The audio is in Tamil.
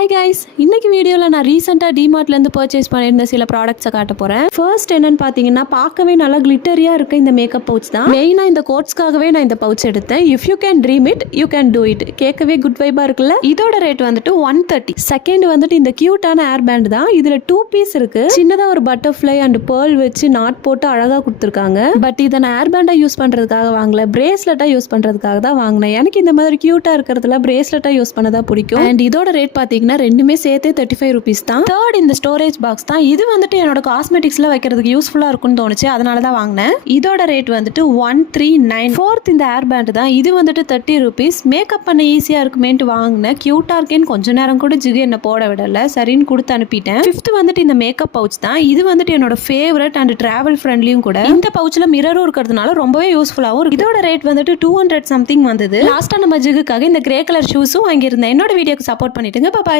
ஹாய் கைஸ், இன்னைக்கு வீடியோவில் நான் ரீசெண்டாக டிமார்ட்லேருந்து பர்ச்சேஸ் பண்ணியிருந்த சில ப்ராடக்ட்ஸை காட்ட போகிறேன். ஃபர்ஸ்ட் என்னன்னு பார்த்தீங்கன்னா, பார்க்கவே நல்லா கிளிட்டரியாக இருக்க இந்த மேக்கப் பவுச் தான். மெயினாக இந்த கோட்ஸ்க்காகவே நான் இந்த பவுச் எடுத்தேன். If you can dream it you can do it. கேட்கவே குட் வைபாக இருக்குல்ல. இதோட ரேட் வந்துட்டு 130. செகண்ட் வந்துட்டு இந்த கியூட்டான ஏர் பேண்ட் தான். இதில் 2 பீஸ் இருக்கு. சின்னதாக ஒரு பட்டர்ஃப்ளை அண்ட் பேர்ல் வச்சு நாட் போட்டு அழகாக கொடுத்துருக்காங்க. பட் இதை நான் ஏர் பேண்டாக யூஸ் பண்ணுறதுக்காக வாங்கல, பிரேஸ்லெட்டாக யூஸ் பண்ணுறதுக்காக தான் வாங்கினேன். எனக்கு இந்த மாதிரி கியூட்டாக இருக்கிறதுல பிரேஸ்லெட்டாக யூஸ் பண்ணதான் பிடிக்கும். அண்ட் இதோட ரேட் பார்த்தீங்கன்னா ரெண்டுமே சேர்த்து 35 rupees தான். தேர்ட் இந்த ஸ்டோரேஜ் பாக்ஸ் தான். இது வந்துட்டு என்னோட காஸ்மெட்டிக்ஸ்ல வைக்கிறதுக்கு யூஸ்ஃபுல்லா இருக்கும்னு தோணுச்சு, அதனால தான் வாங்கினேன். இதோட ரேட் வந்துட்டு 139. ஃபோர்த் இந்த ஏர் பேண்ட் தான். இது வந்துட்டு 30 rupees. மேக்கப் பண்ண ஈஸியா இருக்குமேன்ட்டு வாங்கினேன். கியூட்டா இருக்கேன்னு கொஞ்ச நேரம் கூட ஜிகு என்ன போட விடல, சரின்னு கொடுத்து அனுப்பிட்டேன். ஃபிஃப்த் வந்துட்டு இந்த மேக்கப் பவுச் தான். இது வந்துட்டு என்னோட ஃபேவரட் அண்ட் டிராவல் ஃப்ரெண்ட்லியும் கூட. இந்த பவுச்ல மிரரும் இருக்கிறதுனால ரொம்பவே யூஸ்ஃபுல்லாகவும் இருக்கு. இதோட ரேட் வந்துட்டு 200 something வந்தது. லாஸ்டா நம்ம ஜிகுக்காக இந்த கிரே கலர் ஷூஸும் வாங்கியிருந்தேன். என்னோட வீடியோக்கு சப்போர்ட் பண்ணிட்டுங்க. பாய்.